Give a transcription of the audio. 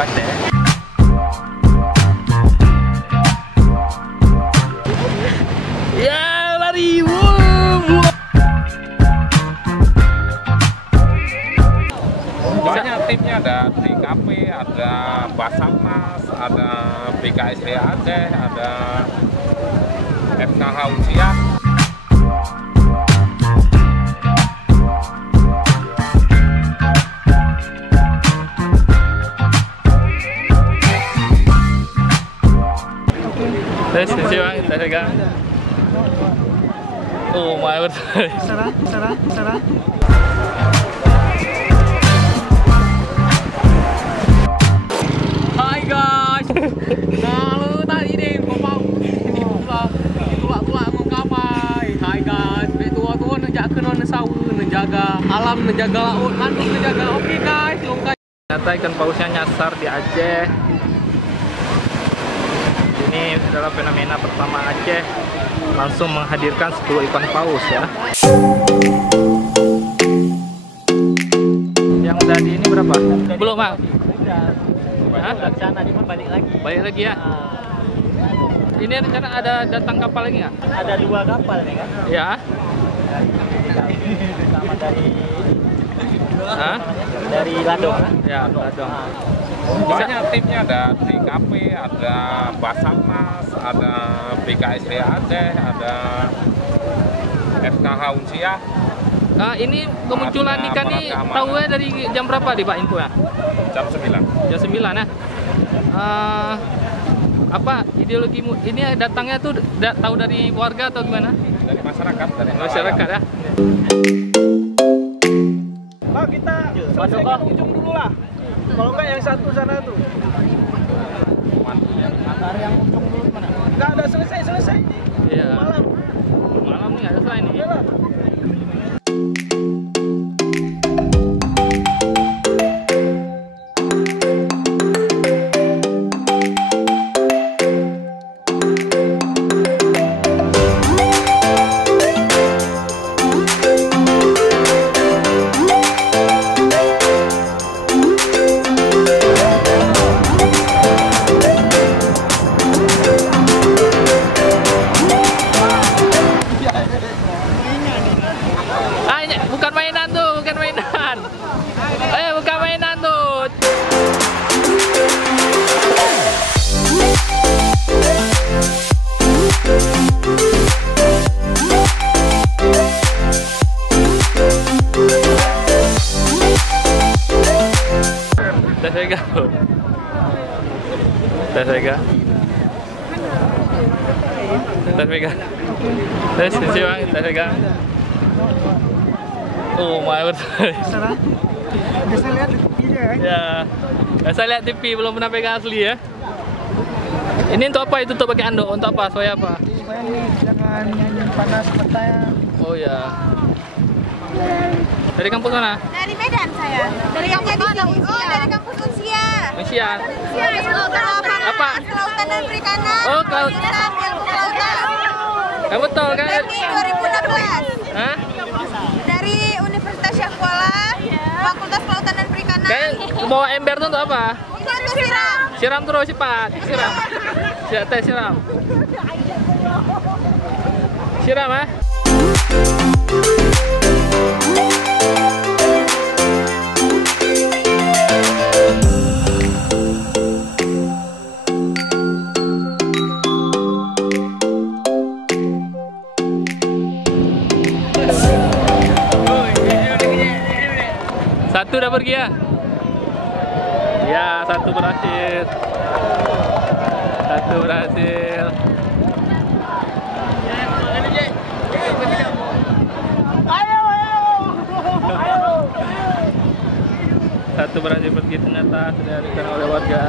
bebas deh. Ya lari, banyak timnya, ada TKP, ada Basarnas, ada BKSD Aceh, ada FKH Usia. Tes bang, tes pegang. Oh my god. Sarah. Hai guys. Lalu tadi ni bapak ini tua mau kapai. Hai guys, tua menjaga non sawu, menjaga alam, menjaga laut, mandu menjaga. Oke guys, Ternyata ikan pausnya nyasar di Aceh. Ini adalah fenomena pertama Aceh langsung menghadirkan 10 ikan paus ya. Yang tadi ini berapa? Belum bang? Hah? Rencana dia balik lagi. Balik lagi ya? Ini rencana ada datang kapal lagi nggak? Ada 2 kapal nih kan? Ya. Sama Hah? dari Ladong. Ya, Ladong. Banyak timnya, ada TKP, ada Basarnas, ada BKSD Aceh, ada FKH Usia. Ini kemunculan ikan ini tahunya dari jam berapa di Pak info ya? Jam 9. Jam 9 ya. Apa ideologimu ini datangnya tuh tahu dari warga atau gimana? Dari masyarakat, dari Masyarakat ya. Pak, kita selesaikan ujung dulu lah. Kalau enggak yang satu sana tuh. Yang ujung dulu mana? Enggak ada selesai ini. Iya. Malam. Malam nih ada selain ini. Iyalah. Bukan mainan tuh, bukan mainan. Bukan mainan tuh. Tes pegang. Tes pegang. Tes pegang. Tes bang, tes pegang. Oh my god. Sarah. Biasa lihat di TV-nya ya. Ya. Saya lihat TV, belum pernah pegang asli ya. Ini untuk apa? Itu untuk pakai anduk, untuk apa? Supaya apa? Supaya nih jangan panas matanya. Oh ya. Dari kampus mana? Dari Medan saya. Dari kampus mana? Oh, dari kampus Unsia. Unsia. Unsia Kelautan Apa? Kelautan dan Perikanan. Oh, Ilmu Kelautan. Betul kan? Dari 2016. Hah? Dari Universitas Syahkuala, Fakultas Kelautan dan Perikanan. Kayak bawa ember tuh untuk apa? Ini untuk siram. Siram terus cepat. Siram. Tes siram. Siram ya. Satu udah pergi ya? Ya, satu berhasil. Satu berhasil. Satu berhasil pergi ternyata sudah ditemukan oleh warga.